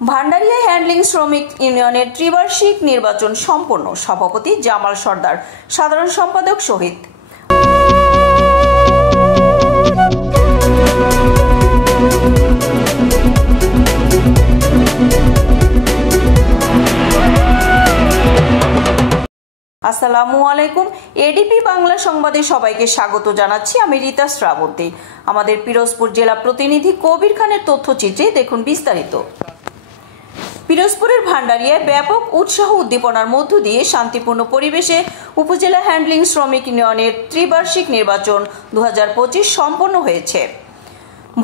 Bhandaria handling শ্রমিক ইউনিয়নের ত্রিবার্ষিক নির্বাচন সম্পন্ন। সভাপতি জামাল সর্দার, সাধারণ সম্পাদক শহীদ। আসসালামু আলাইকুম। এডিপি বাংলা সংবাদে সবাইকে স্বাগত জানাচ্ছি। আমি রীতা শ্রাবন্তী। আমাদের পিরোজপুর জেলা প্রতিনিধি কবির খানের তথ্যচিত্রে দেখুন বিস্তারিত। পিরোজপুরের ভান্ডারিয়ায় ব্যাপক উৎসাহ উদ্দীপনার মধ্য দিয়ে শান্তিপূর্ণ পরিবেশে উপজেলা হ্যান্ডলিং শ্রমিক ইউনিয়নের ত্রিবার্ষিক নির্বাচন 2025 সম্পন্ন হয়েছে।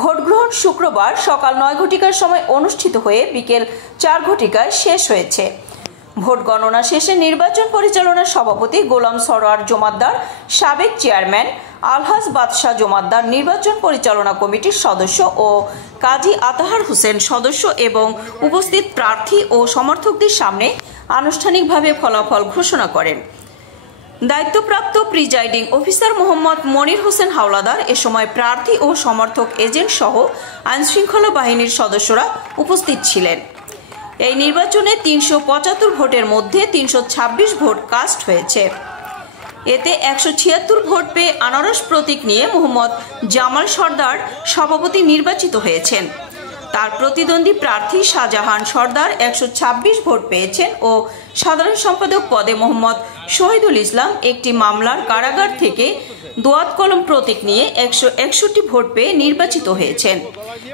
ভোট গ্রহণ শুক্রবার সকাল 9 ঘটিকার সময় অনুষ্ঠিত হয়ে বিকেল 4 ঘটিকায় শেষ হয়েছে। ভোট গণনা শেষে নির্বাচন পরিচালনার সভাপতি গোলাম সরোয়ার জমাদ্দার, সাবেক চেয়ারম্যান আলহাজ বাদশাহ জমাদ্দার, নির্বাচন পরিচালনা কমিটির সদস্য ও কাজী আতাহার হোসেন সদস্য এবং উপস্থিত প্রার্থী ও সমর্থকদের সামনে আনুষ্ঠানিকভাবে ফলাফল ঘোষণা করেন। দায়িত্বপ্রাপ্ত প্রিজাইডিং অফিসার মোহাম্মদ মনির হোসেন হাওলাদার এ সময় প্রার্থী ও সমর্থক এজেন্ট সহ আইনশৃঙ্খলা বাহিনীর সদস্যরা উপস্থিত ছিলেন। এই নির্বাচনে 375 ভোটের মধ্যে 326 ভোট কাস্ট হয়েছে। এতে 176 ভোট পেয়ে আনারস প্রতীক নিয়ে মোহাম্মদ জামাল সর্দার সভাপতি নির্বাচিত হয়েছেন। তার প্রতিদ্বন্দ্বী প্রার্থী শাহজাহান সর্দার 126 ভোট পেয়েছেন ও সাধারণ সম্পাদক পদে মোহাম্মদ শহীদুল ইসলাম একটি মামলার কারাগার থেকে দোয়াত কলম প্রতীক নিয়ে 161 ভোট পেয়ে নির্বাচিত হয়েছেন।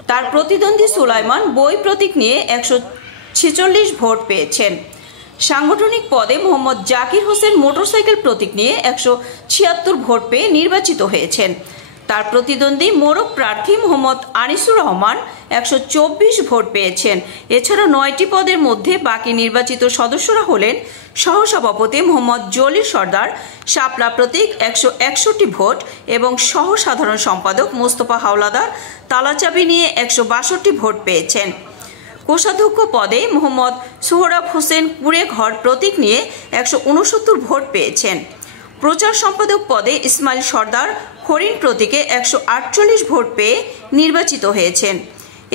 তার প্রতিদ্বন্দ্বী সুলাইমান বই প্রতীক নিয়ে 146 ভোট পেয়েছেন। সাংগঠনিক পদে মোহাম্মদ জাকির হোসেন মোটরসাইকেল প্রতীক নিয়ে 176 ভোট পেয়ে নির্বাচিত হয়েছেন। তার প্রতিদ্বন্দ্বী মোরক প্রার্থী মোহাম্মদ আনিসুর রহমান 124 ভোট পেয়েছেন। এছাড়া 9টি পদের মধ্যে বাকি নির্বাচিত সদস্যরা হলেন সহসভাপতি মোহাম্মদ জলিল সর্দার, শাপলা প্রতীক 161 ভোট এবং সহ সাধারণ সম্পাদক মোস্তফা হাওলাদার তালাচাবি নিয়ে 162 ভোট পেয়েছেন। কোষাধ্যক্ষ পদে মোহাম্মদ সোহরাব হোসেন কুড়ে ঘর প্রতীক নিয়ে 169 ভোট পেয়েছেন। প্রচার সম্পাদক পদে ইসমাইল সর্দার হরিণ প্রতীকে 148 ভোট পেয়ে নির্বাচিত হয়েছেন।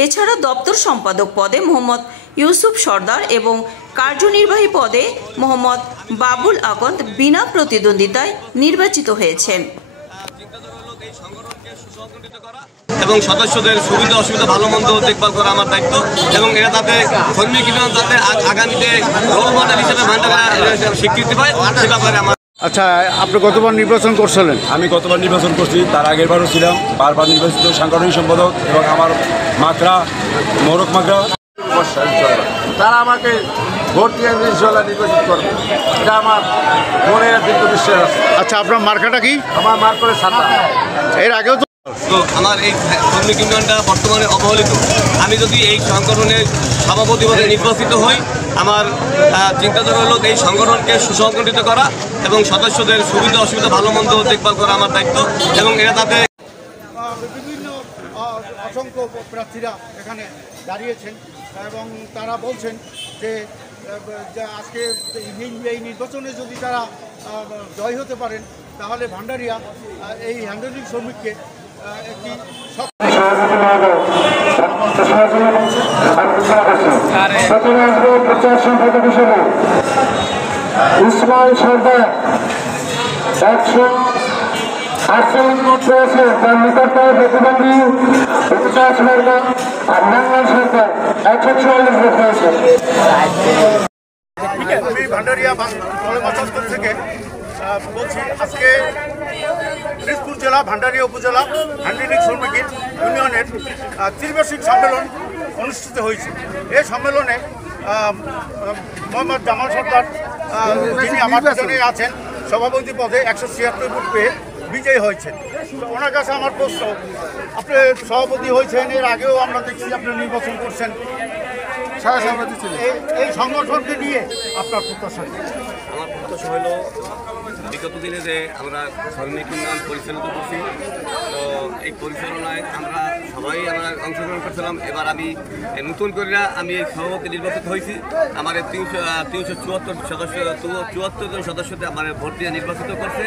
এছাড়া দপ্তর সম্পাদক পদে মোহাম্মদ ইউসুফ সর্দার এবং কার্যনির্বাহী পদে মোহাম্মদ বাবুল আকন্দ বিনা প্রতিদ্বন্দ্বিতায় নির্বাচিত হয়েছেন। এবং সদস্যদের সুবিধা অসুবিধা ভালো মন্দ দেখভাল করা আমার দায়িত্ব এবং এরা তাতে শ্রমিক ইউনিয়ন যাতে আগামীতে রোল মডেল হিসেবে ভান্ডারিয়া স্বীকৃতি পায় সে ব্যাপারে আমার। আচ্ছা, আপনি কতবার নির্বাচন করছিলেন? আমি কতবার নির্বাচন করছি, তার আগেরবারও ছিলাম, বারবার নির্বাচিত সাংগঠনিক সম্পাদক এবং আমার মাকড়া মোরক মাকড়া তারা আমাকে ভোট দিয়ে ইনশাআল্লাহ নির্বাচিত করবে, এটা আমার মনে কিন্তু বিশ্বাস আছে। আচ্ছা, আপনার মার্কাটা কি? আমার মার্ক করে ছাতা। এর আগেও তো আমার এই শ্রমিক ইউনিয়নটা বর্তমানে অবহেলিত। আমি যদি এই সংগঠনের সভাপতি পদে নির্বাচিত হই, আমার চিন্তাধারা হলো এই সংগঠনকে সুসংগঠিত করা এবং সদস্যদের সুবিধা অসুবিধা ভালো মন্দ দেখভাল করা আমার দায়িত্ব এবং এরা তাতে বিভিন্ন অসংখ্য প্রার্থীরা এখানে দাঁড়িয়েছেন এবং তারা বলছেন যে আজকে এই নির্বাচনে যদি তারা জয় হতে পারেন তাহলে ভান্ডারিয়া এই হ্যান্ডলিং শ্রমিককে একটি ইসমাইল সর্দার 148 ভোট পেয়েছে। তার নিকটতম প্রতিদ্বন্দ্বী 50 মার্কা আর মঙ্গল সরকার 144 ভোট পেয়েছে। আমি ভান্ডারিয়া বাসস্থান থেকে বলছি, আজকে পিরোজপুর জেলা ভান্ডারিয়া উপজেলা হ্যান্ডলিং শ্রমিক ইউনিয়নের ত্রিবার্ষিক সম্মেলন অনুষ্ঠিত হয়েছে। এই সম্মেলনে মোহাম্মদ জামাল সর্দার, যিনি আমার পিছনে আছেন, সভাপতি পদে 176 ভোট পেয়ে বিজয়ী হয়েছেন। তো ওনার কাছে আমার প্রশ্ন, আপনি সভাপতি হয়েছেন, এর আগেও আমরা দেখছি আপনি নির্বাচন করছেন, এই সংগঠনকে নিয়ে আপনার প্রত্যাশা? আমার প্রত্যাশা হলো বিগত দিনে যে আমরা শ্রমিক ইউনিয়ন পরিচালিত করছি, তো এই পরিচালনায় আমরা সবাই অংশগ্রহণ করছিলাম। এবার আমি নতুন করে আমি এই সভাপতি নির্বাচিত হয়েছি। আমার 374 সদস্য 74 জন সদস্যতে আমার ভোট দিয়ে নির্বাচিত করছে।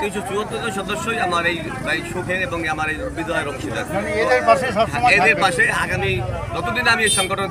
374 জন সদস্যই আমার এই সুখের এবং আমার এই বিজয়ের অংশীদার। এদের পাশে আগামী যতদিন আমি এই সংগঠন